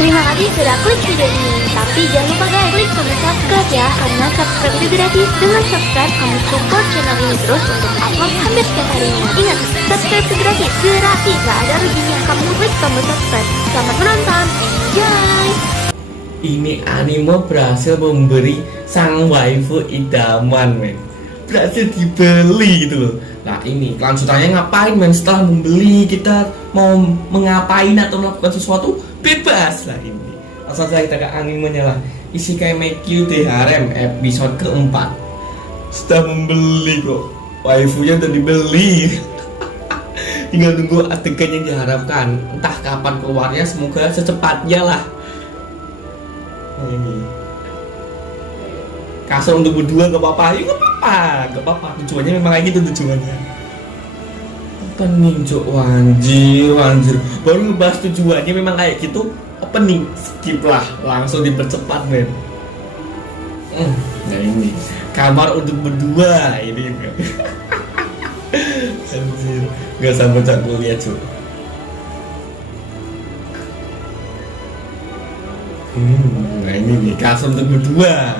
Terima kasih sudah klik video ini. Tapi jangan lupa guys, klik tombol subscribe ya, karena subscribe itu gratis. Dengan subscribe, kamu support channel ini terus untuk upload hampir setiap harinya. Ingat, subscribe itu gratis, gratis, gak ada ruginya. Kamu klik tombol subscribe. Selamat menonton, enjoy! Ini anime berhasil memberi sang waifu idaman, men. Berhasil dibeli gitu loh. Nah ini kelanjutannya ngapain, men? Setelah membeli, kita mau mengapain atau melakukan sesuatu, bebas lah ini. Langsung saja kita ke animenya lah. Isekai Meikyu de Harem episode keempat. Sudah membeli kok, waifunya udah dibeli. Tinggal tunggu adegan yang diharapkan. Entah kapan keluarnya, semoga secepatnya lah. Ini kasur untuk berdua gak apa-apa, ya gak apa-apa, tujuannya memang kayak gitu tujuannya. Opening cok, wanjir baru ngebahas tujuannya memang kayak gitu, opening skip lah, langsung dipercepat, men. Nah ini kamar untuk berdua ini. Anjir, gak sabar aku lihat cok. Nah ini nih kasur untuk berdua.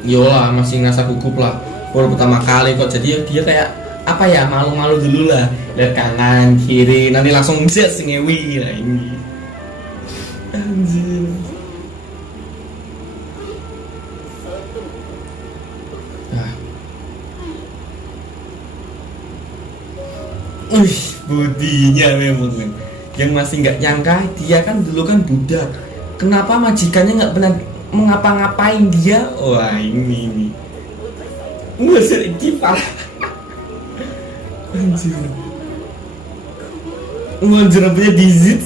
Yolah, masih ngerasa gugup lah. Baru pertama kali kok, jadi dia kayak apa ya, malu-malu dulu lah. Lihat kanan kiri, nanti langsung jet ngewi lah ini. Anjir. Budinya memang, men. Yang masih nggak nyangka, dia kan dulu kan budak. Kenapa majikannya nggak pernah mengapa-ngapain dia? Wah ini musik kipal. Anjir, anjir punya dizit.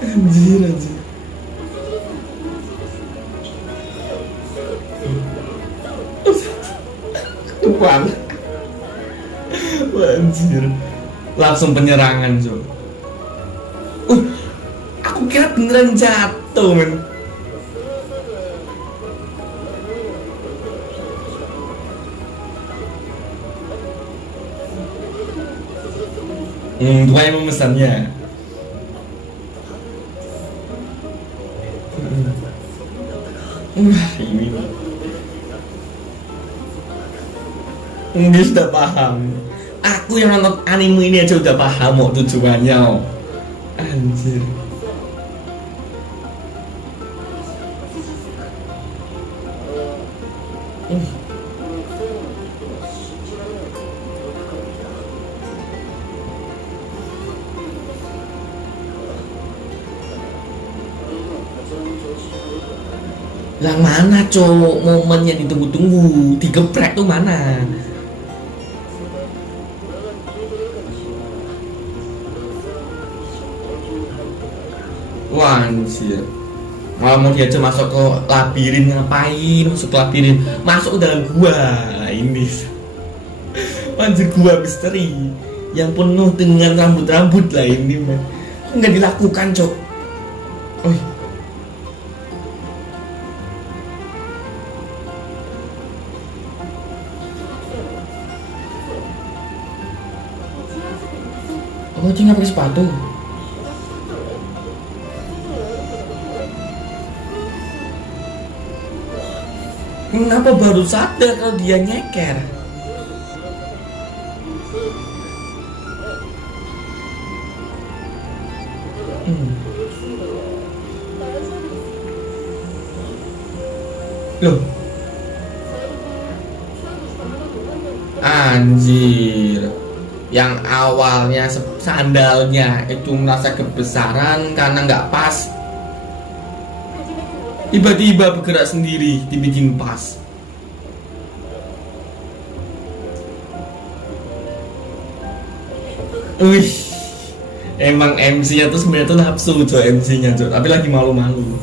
Anjir. Tuan. Anjir, langsung penyerangan Jo. Aku kira beneran jatuh, men. Dua yang memesannya. Ini sudah paham. Aku yang nonton anime ini aja udah paham mau tujuannya. Anjir. Yang mana cowok momen yang ditunggu-tunggu, digeprek tuh mana? Wah anjir, malah mau diajak masuk ke labirin, ngapain masuk ke labirin, masuk dalam gua. Nah, ini anjir, gua misteri yang penuh dengan rambut-rambut lah ini, man. Nggak dilakukan cok. Oh dia nggak pakai sepatu. Kenapa baru sadar kalau dia nyeker? Loh, anjir, yang awalnya sandalnya itu merasa kebesaran karena nggak pas, tiba-tiba bergerak sendiri, dibikin pas. Wih, emang MC-nya tuh sebenarnya tuh nafsu tuh MC-nya tuh, tapi lagi malu-malu.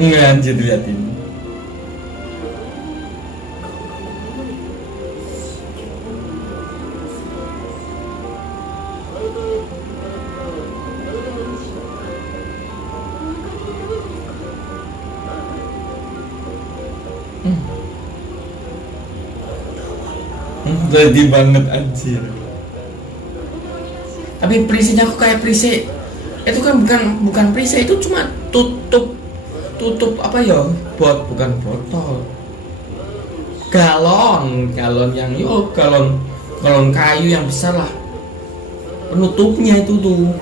Enggak anjir liatin. Berarti banget anjir. Tapi perisainya aku kayak perisai itu kan bukan perisai, itu cuma tutup apa ya, bukan botol, galon yang galon kayu yang besar lah, penutupnya itu tuh.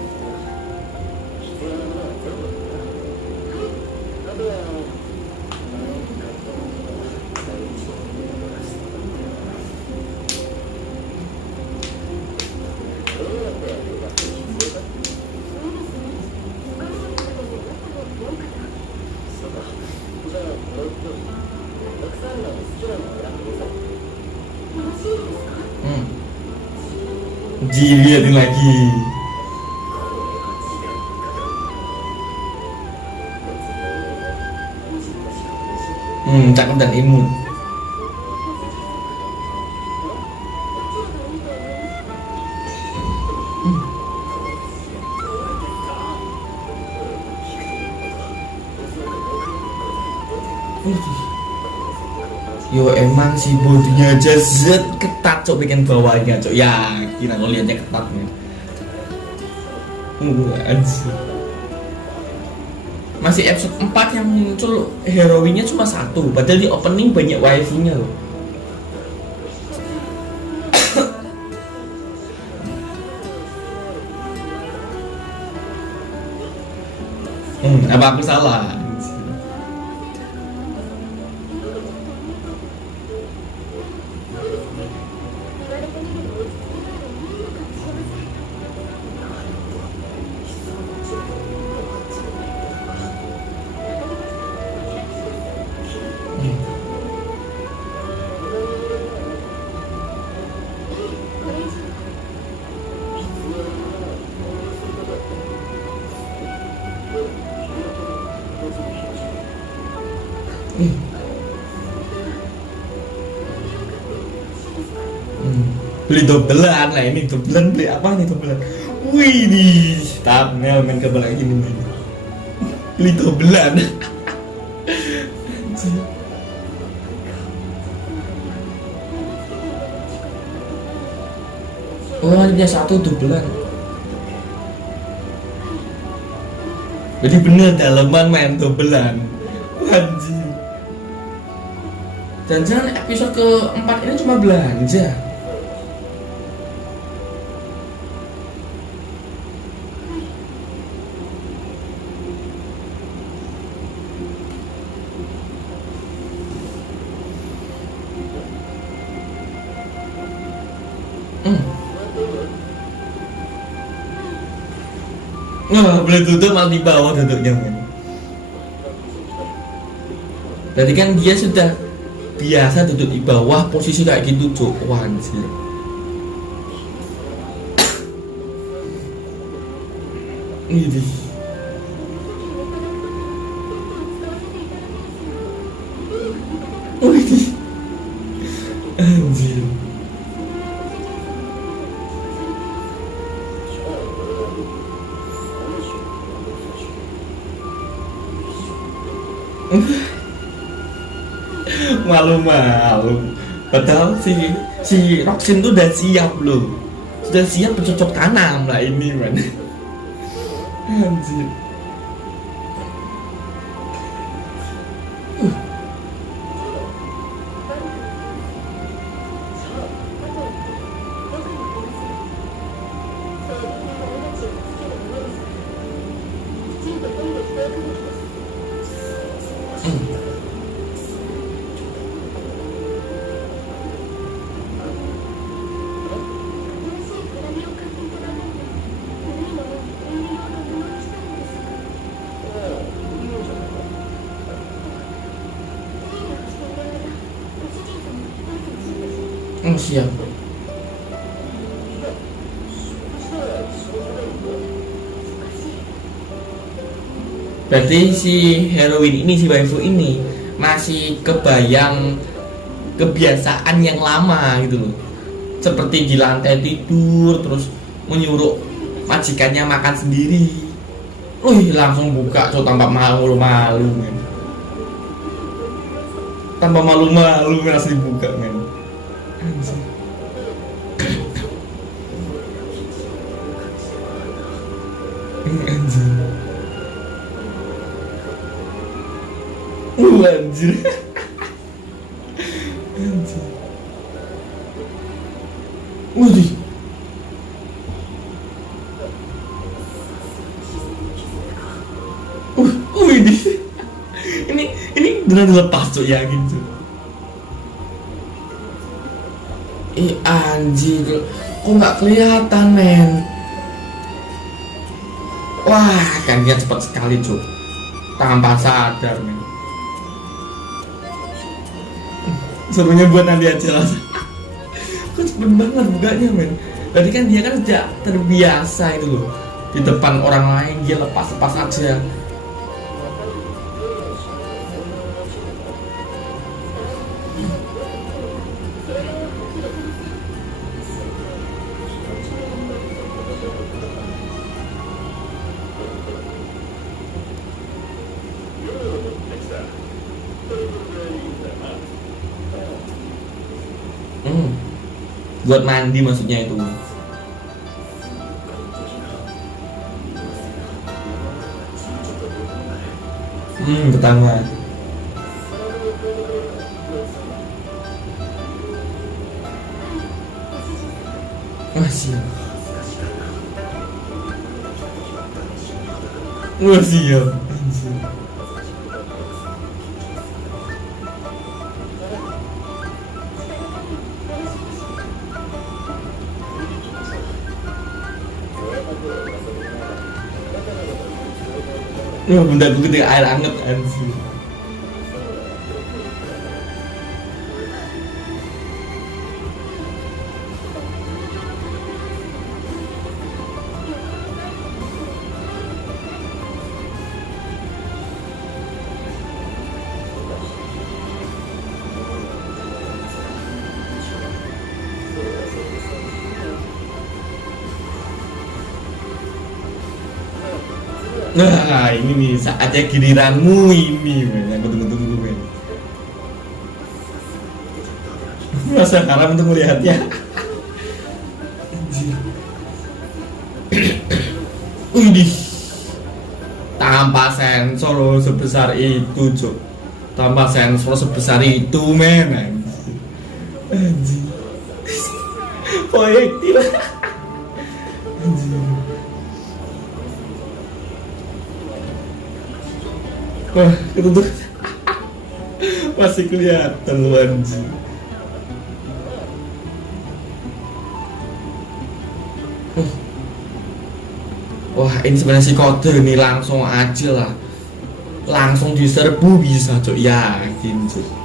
Dilihatin lagi. Cakep dan imut. Yo emang si bodinya aja zet ketat cok, bikin bawahnya cok, yakin aku liatnya ketatnya. Anjir. Masih episode 4 yang muncul heroinnya cuma 1, padahal di opening banyak wifi-nya loh. Apa aku salah? Beli dobelan lah ini, dobelan beli apa nih dobelan? Wih nih, thumbnail main kabel lagi nih. Beli dobelan. Oh hanya 1 dobelan. Jadi bener daleman main dobelan. Anjir. Dan jangan episode keempat ini cuma belanja. Nggak boleh duduk, malah di bawah duduknya. Berarti kan dia sudah biasa duduk di bawah posisi kayak gitu cuk. Wah anjir. Ini anjir. Malu-malu. Padahal si Roxin tuh udah siap loh. Sudah siap bercocok tanam lah ini man. Anjir. Siap. Berarti si heroin ini, si waifu ini masih kebayang kebiasaan yang lama gitu loh. Seperti di lantai tidur, terus menyuruh majikannya makan sendiri. Wih, langsung buka tuh tanpa malu-malu men. Tanpa malu-malu men, langsung dibuka men. Anjir. Anjir. Anjir. Anjir. Wih. Ini benar dilepas tuh ya gitu. Anjir, kok nggak kelihatan men? Wah, kan dia cepat sekali cuy, tanpa sadar men. Serunya buat nanti aja lah. Kok cepet banget bukanya men. Tadi kan dia kan udah terbiasa itu loh, di depan orang lain dia lepas-lepas aja. Buat mandi maksudnya itu. Pertama. Siap. Siap. Bunda gue ketika air anget anjir. Nah, ini nih saatnya giliranmu ini, men. Yang tunggu-tunggu, men. Masa haram untuk melihatnya. Wih, tanpa sensor loh sebesar itu, Cuk. Tanpa sensor sebesar itu, men. Anjir. Proyektil. Anjir. Wah, itu tuh masih kelihatan lu anjing. Wah, ini sebenarnya si kode nih, langsung aja lah, langsung diserbu bisa cok, yakin cok.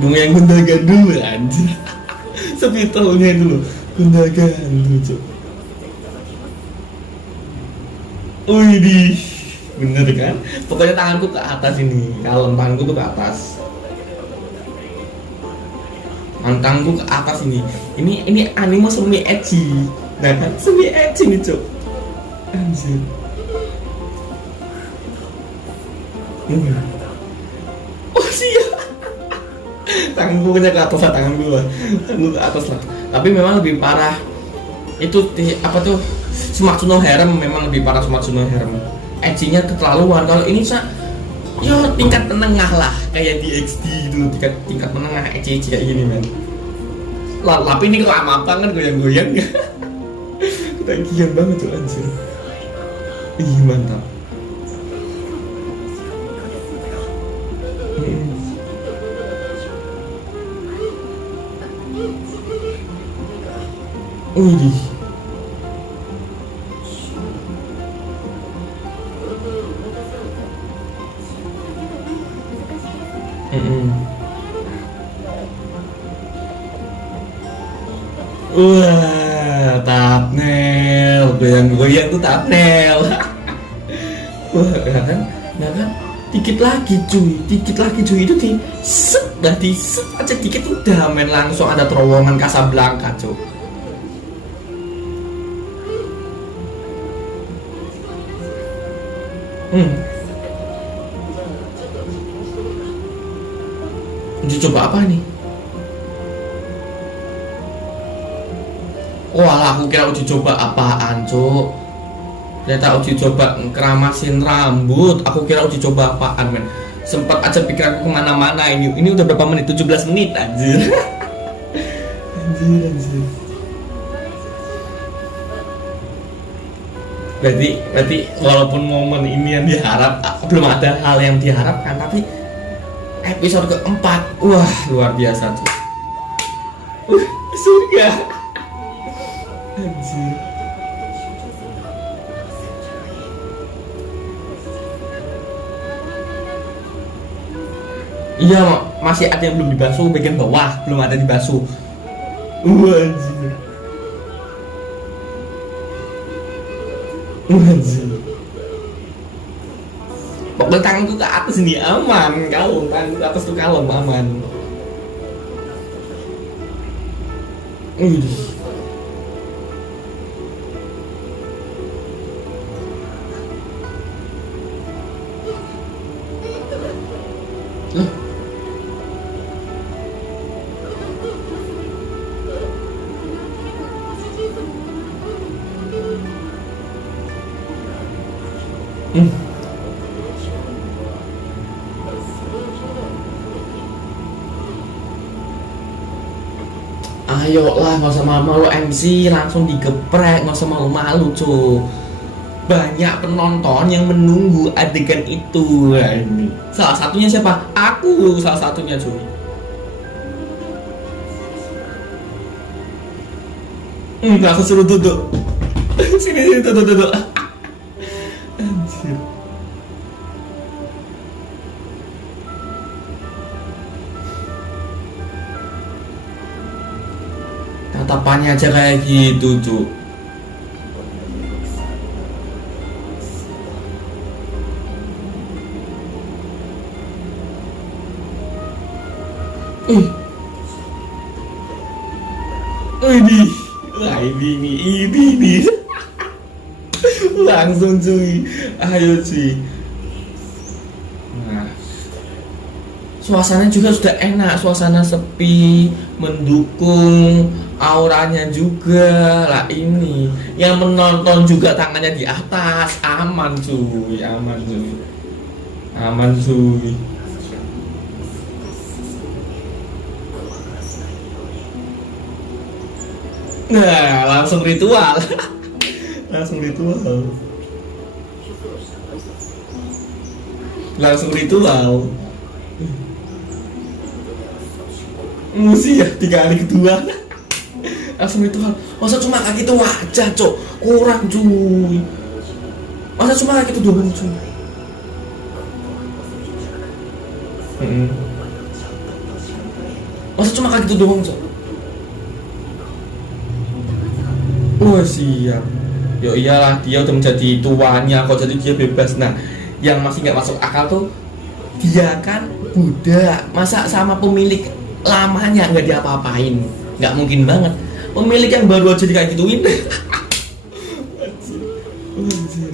Bunga yang gundagan dulu anjir. Sepitelnya dulu gundagan dulu cok. Widih, bener kan? Pokoknya tanganku ke atas ini, kalau tanganku tuh ke atas. Tanganku ke atas ini. Ini anime semi edgy. Nah kan semi edgy nih cok. Anjir. Oh siap. Tanganku punya ke atas lah, tanganku ke atas lah. Tapi memang lebih parah itu apa tuh, Sumatsuno Harem memang lebih parah. Sumatsuno Harem edgy-nya keterlaluan. Kalau ini yo tingkat menengah lah, kayak di XD gitu, tingkat menengah edgy kayak gini men. Tapi ini lama banget goyang-goyang. Ketagihan banget tuh anjir. Ih mantap. Wih, Mm-mm. Wah, thumbnail, goyang-goyang tuh thumbnail. Wah, ya kan, dikit lagi cuy itu di set, dah di set aja dikit udah main langsung ada terowongan Casablanca cuy. Uji coba apa nih? Wah, aku kira uji coba apaan, Cuk. Ternyata uji coba ngeramasin rambut. Aku kira uji coba apaan, men. Sempat aja pikir aku kemana-mana ini. Ini udah berapa menit? 17 menit, anjir. anjir. Berarti walaupun momen ini yang diharap, belum ada hal yang diharapkan, tapi episode keempat, wah luar biasa tuh. Surga. Anjir. Iya, masih ada yang belum dibasuh bagian bawah, belum ada dibasuh. Anjir. Anjir. Pokoknya tanganku ke atas ini aman, kalem, tanganku ke atas tuh kalem, aman. Ayolah, nggak usah malu-malu MC, langsung digeprek, nggak usah malu-malu cuy. Banyak penonton yang menunggu adegan itu. Nah, ini salah satunya siapa? Aku salah satunya cuy. Langsung suruh duduk. Sini duduk. Anjir. Tatapannya aja kayak gitu tuh. Ini langsung cuy, ayo cuy. Nah, suasananya juga sudah enak, suasana sepi, mendukung, auranya juga lah. Ini yang menonton juga tangannya di atas, aman cuy. Nah, langsung ritual. Musi ya 3 hari kedua. Langsung ritual. Masa cuma kaki itu wajah, cok. Kurang cuy. Masa cuma kaki itu doang, cuy. Masa cuma kaki itu doang, cok. Oh siap. Yo iyalah, dia udah menjadi tuannya kok, jadi dia bebas. Nah, yang masih nggak masuk akal tuh, dia kan budak, masa sama pemilik lamanya nggak diapa-apain? Nggak mungkin banget. Pemilik yang baru aja kayak gituin. Anjir.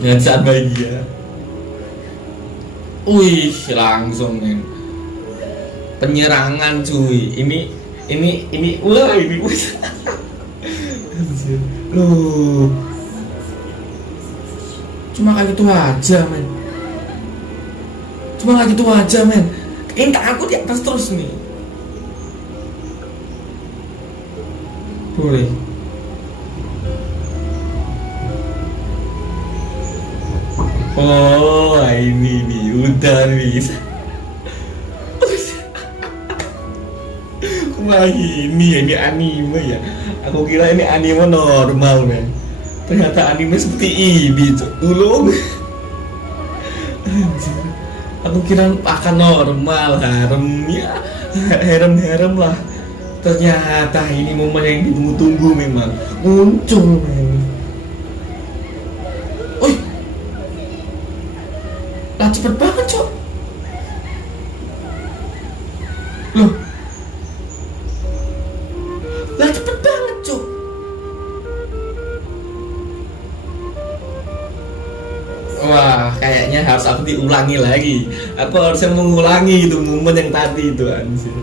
Dengan saat bahagia. Wih, langsung men. Penyerangan cuy. Ini wah ini anjir. Loh. Cuma kayak gitu aja men. Ini tanganku di atas terus nih. Boleh. Oh ini nih udah nih. Wah ini anime ya. Aku kira ini anime normal men. Ternyata anime seperti ini, Cok. Dulu. Anjir. Aku kira akan normal, harem lah. Ternyata ini momen yang ditunggu-tunggu memang muncul, men. Oi, lah cepet banget, Cok. Loh, lah cepet banget, Cok. Wah, kayaknya harus aku diulangi lagi. Aku harusnya mengulangi itu momen yang tadi itu, anjir.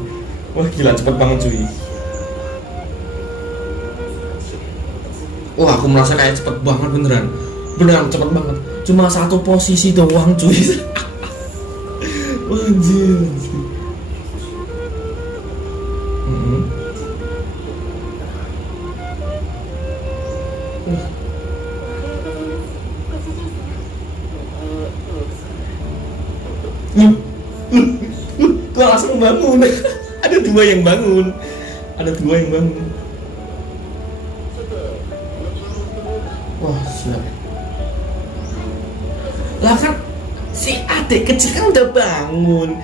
Wah, gila cepet banget cuy. Wah, aku merasa kayak cepet banget beneran. Beneran cepet banget. Cuma satu posisi doang cuy. Wah, anjir. Kok langsung bangun. Ada dua yang bangun. Wah, siap. Lah kan si adik kecil kan udah bangun.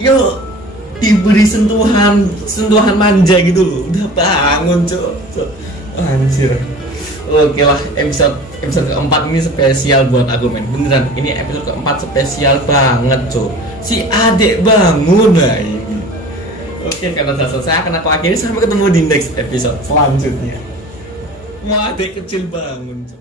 Yuk diberi sentuhan manja gitu loh. Udah bangun, Cok. Anjir. Oke lah, episode keempat ini spesial buat aku, men. Beneran, ini episode keempat spesial banget, Cok. Si adik bangun lah ini. Oke, karena sudah selesai akan aku akhiri. Sampai ketemu di next episode selanjutnya. Wah, adik kecil bangun, Cok.